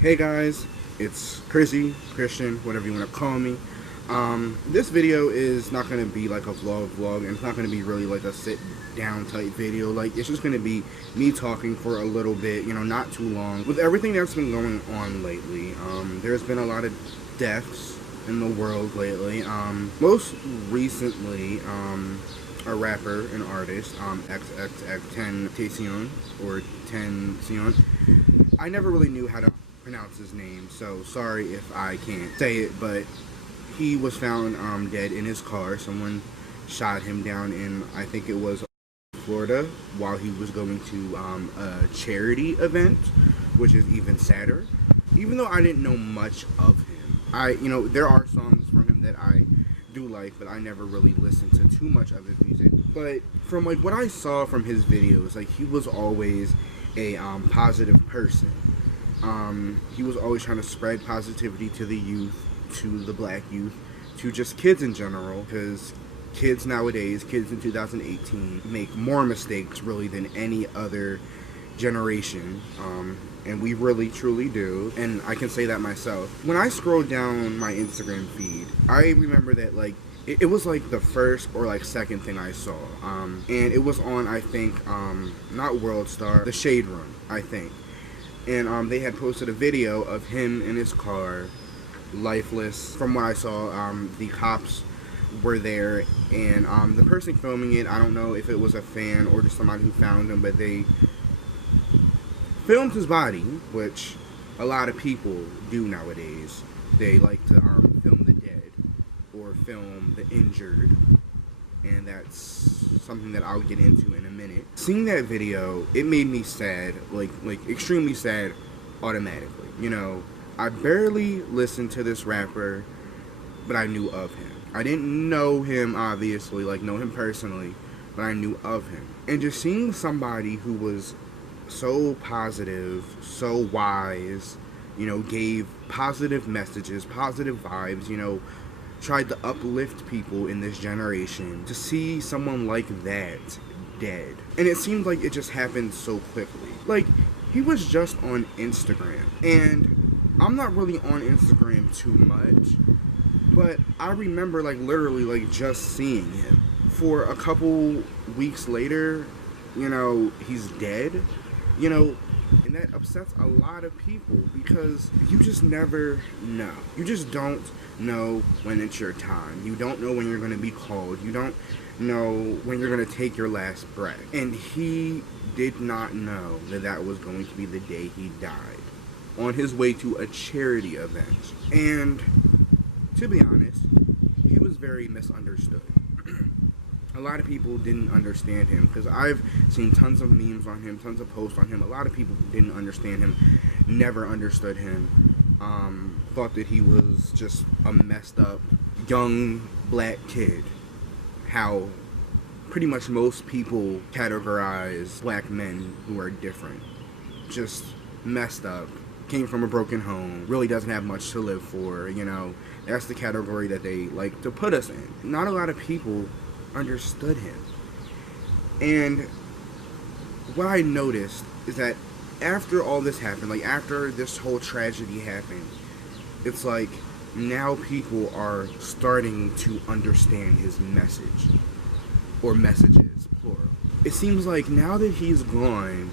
Hey guys, it's Chrissy, Christian, whatever you want to call me. This video is not going to be like a vlog, and it's not going to be really like a sit down type video. Like, it's just going to be me talking for a little bit, you know, not too long. With everything that's been going on lately, there's been a lot of deaths in the world lately. Most recently, a rapper, an artist, XXXTentacion, or Tentacion. I never really knew how to pronounce his name, so sorry if I can't say it, but he was found dead in his car. Someone shot him down in, I think it was Florida, while he was going to a charity event, which is even sadder. Even though I didn't know much of him, there are songs from him that I do like, but I never really listened to too much of his music. But from like what I saw from his videos, like, he was always a positive person. He was always trying to spread positivity to the youth, to the black youth, to just kids in general, because kids nowadays, kids in 2018, make more mistakes really than any other generation, and we really truly do, and I can say that myself. When I scrolled down my Instagram feed, I remember that like it was like the first or like second thing I saw, and it was on, I think, not World Star, the Shade Room, I think. And they had posted a video of him in his car, lifeless. From what I saw, the cops were there, and the person filming it, I don't know if it was a fan or just somebody who found him, but they filmed his body, which a lot of people do nowadays. They like to film the dead or film the injured, and that's something that I'll get into in a minute. Seeing that video, it made me sad, like extremely sad automatically. You know, I barely listened to this rapper, but I knew of him. I didn't know him, obviously, like know him personally, but I knew of him. And just seeing somebody who was so positive, so wise, you know, gave positive messages, positive vibes, you know, tried to uplift people in this generation, to see someone like that dead. And it seemed like it just happened so quickly. Like, he was just on Instagram, and I'm not really on Instagram too much, but I remember like literally like just seeing him. For a couple weeks later, you know, he's dead, you know, and that upsets a lot of people, because you just never know. You just don't know when it's your time. You don't know when you're going to be called. You don't know when you're going to take your last breath. And he did not know that that was going to be the day he died, on his way to a charity event. And to be honest, he was very misunderstood. A lot of people didn't understand him, because I've seen tons of memes on him, tons of posts on him. A lot of people didn't understand him, never understood him, thought that he was just a messed up young black kid. How pretty much most people categorize black men who are different. Just messed up, came from a broken home, really doesn't have much to live for, you know. That's the category that they like to put us in. Not a lot of people understood him. And what I noticed is that after all this happened, like after this whole tragedy happened, it's like now people are starting to understand his message, or messages, plural. It seems like now that he's gone,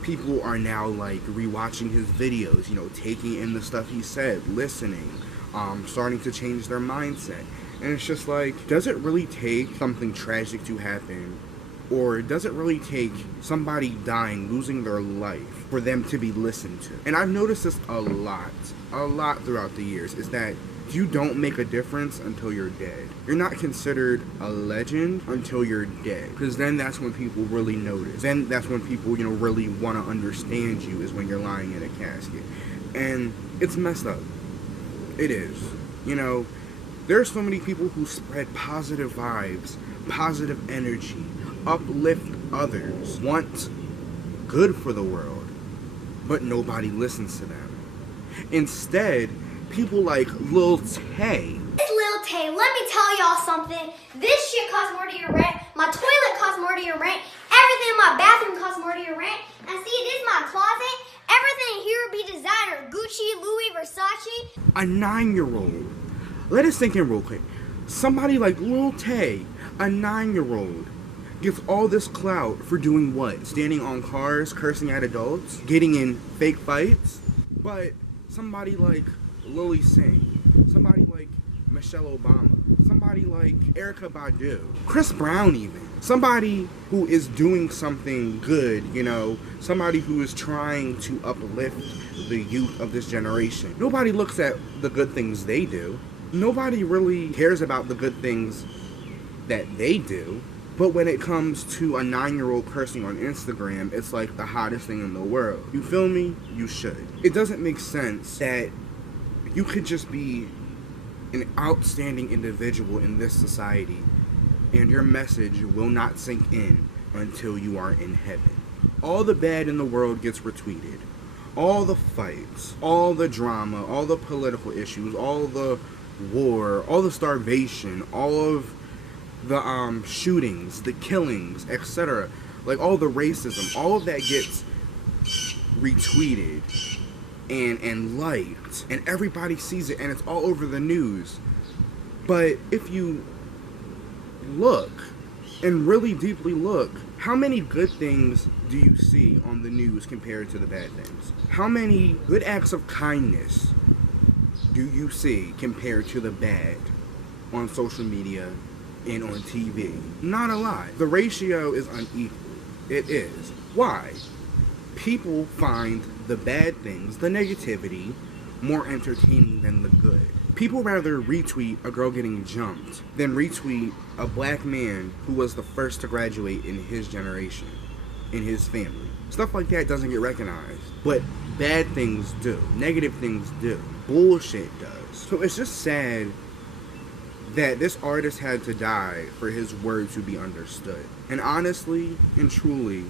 people are now like rewatching his videos, you know, taking in the stuff he said, listening, starting to change their mindset. And it's just like, does it really take something tragic to happen, or does it really take somebody dying, losing their life, for them to be listened to? And I've noticed this a lot throughout the years, is that you don't make a difference until you're dead. You're not considered a legend until you're dead, because then that's when people really notice. Then that's when people, you know, really want to understand you, is when you're lying in a casket. And it's messed up. It is. You know, there are so many people who spread positive vibes, positive energy, uplift others, want good for the world, but nobody listens to them. Instead, people like Lil Tay. It's Lil Tay. Let me tell y'all something. This shit costs more to your rent. My toilet costs more to your rent. Everything in my bathroom costs more to your rent. And see, this is my closet. Everything here be designer. Gucci A 9-year-old. Let it sink in real quick. Somebody like Lil Tay, a 9-year-old, gets all this clout for doing what? Standing on cars, cursing at adults, getting in fake fights? But somebody like Lily Singh, somebody like Michelle Obama, somebody like Erykah Badu, Chris Brown even, somebody who is doing something good, you know, somebody who is trying to uplift the youth of this generation. Nobody looks at the good things they do. Nobody really cares about the good things that they do. But when it comes to a 9-year-old cursing on Instagram, it's like the hottest thing in the world. You feel me? You should. It doesn't make sense that you could just be an outstanding individual in this society and your message will not sink in until you are in heaven. All the bad in the world gets retweeted. All the fights, all the drama, all the political issues, all the war, all the starvation, all of the shootings, the killings, etc. Like all the racism, all of that gets retweeted and liked, and everybody sees it, and it's all over the news. But if you look and really deeply look, how many good things do you see on the news compared to the bad things? How many good acts of kindness do you see compared to the bad on social media and on TV? Not a lot. The ratio is unequal. It is. Why? People find the bad things, the negativity, more entertaining than the good. People rather retweet a girl getting jumped than retweet a black man who was the first to graduate in his generation, in his family. Stuff like that doesn't get recognized. But bad things do. Negative things do. Bullshit does. So it's just sad that this artist had to die for his word to be understood. And honestly and truly,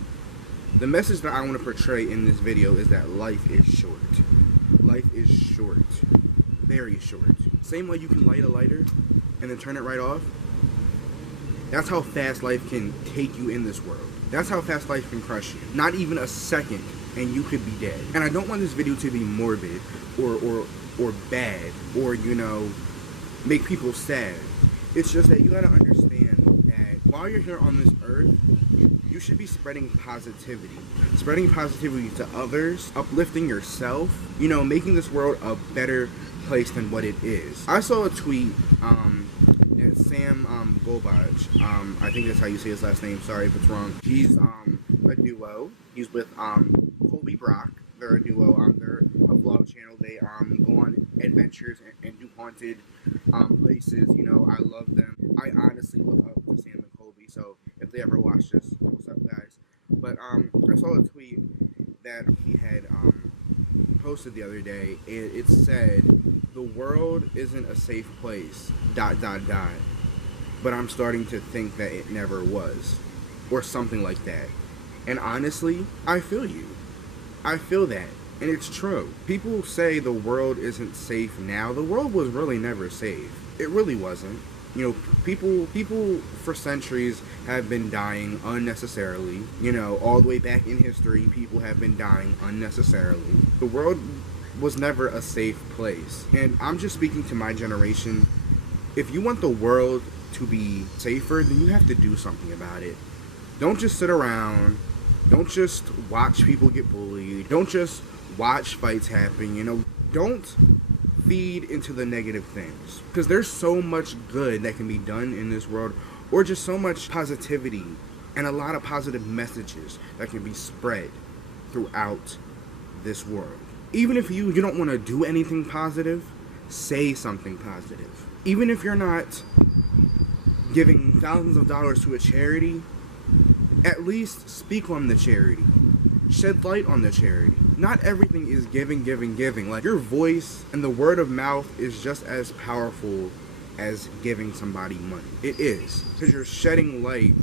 the message that I want to portray in this video is that life is short. Life is short. Very short. Same way you can light a lighter and then turn it right off. That's how fast life can take you in this world. That's how fast life can crush you. Not even a second and you could be dead. And I don't want this video to be morbid or bad or, you know, make people sad. It's just that you gotta understand that while you're here on this earth, you should be spreading positivity. Spreading positivity to others, uplifting yourself, you know, making this world a better place than what it is. I saw a tweet, Sam Gobaj, I think that's how you say his last name, sorry if it's wrong. He's a duo. He's with Colby Brock. They're a duo. They're a vlog channel. They go on adventures and do haunted places. You know, I love them. I honestly look up to Sam and Colby, so if they ever watch this, what's up, guys? But I saw a tweet that he had posted the other day. It said, "The world isn't a safe place, ... but I'm starting to think that it never was," or something like that. And honestly, I feel you. I feel that, and it's true. People say the world isn't safe now. The world was really never safe. It really wasn't. You know, people for centuries have been dying unnecessarily. You know, all the way back in history, people have been dying unnecessarily. The world was never a safe place. And I'm just speaking to my generation. If you want the world to be safer, then you have to do something about it. Don't just sit around. Don't just watch people get bullied. Don't just watch fights happen, you know. Don't feed into the negative things. Because there's so much good that can be done in this world, or just so much positivity and a lot of positive messages that can be spread throughout this world. Even if you don't want to do anything positive, say something positive. Even if you're not giving thousands of dollars to a charity, at least speak on the charity. Shed light on the charity. Not everything is giving. Like, your voice and the word of mouth is just as powerful as giving somebody money. It is. Because you're shedding light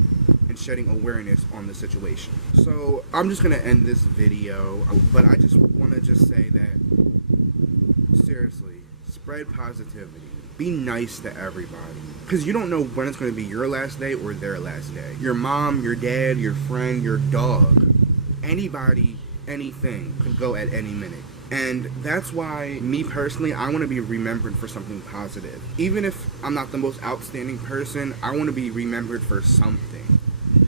and shedding awareness on the situation. So, I'm just going to end this video. But I just want to just say that, seriously, spread positivity. Be nice to everybody. Because you don't know when it's going to be your last day or their last day. Your mom, your dad, your friend, your dog. Anybody, anything could go at any minute. And that's why, me personally, I want to be remembered for something positive. Even if I'm not the most outstanding person, I want to be remembered for something.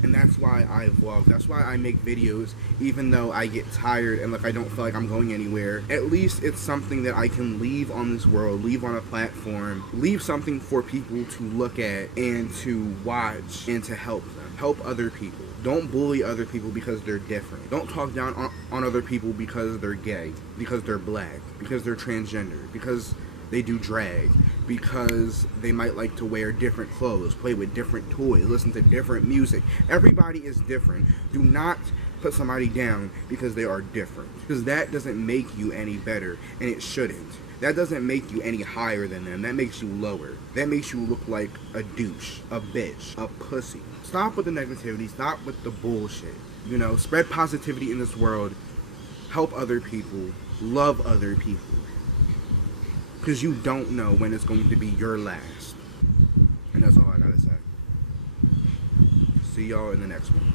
And that's why I vlog. That's why I make videos, even though I get tired and like I don't feel like I'm going anywhere. At least it's something that I can leave on this world, leave on a platform, leave something for people to look at and to watch and to help them. Help other people. Don't bully other people because they're different. Don't talk down on other people because they're gay, because they're black, because they're transgender, because they do drag, because they might like to wear different clothes, play with different toys, listen to different music. Everybody is different. Do not put somebody down because they are different, because that doesn't make you any better, and it shouldn't. That doesn't make you any higher than them. That makes you lower. That makes you look like a douche, a bitch, a pussy. Stop with the negativity. Stop with the bullshit. You know, spread positivity in this world. Help other people. Love other people. Because you don't know when it's going to be your last. And that's all I gotta say. See y'all in the next one.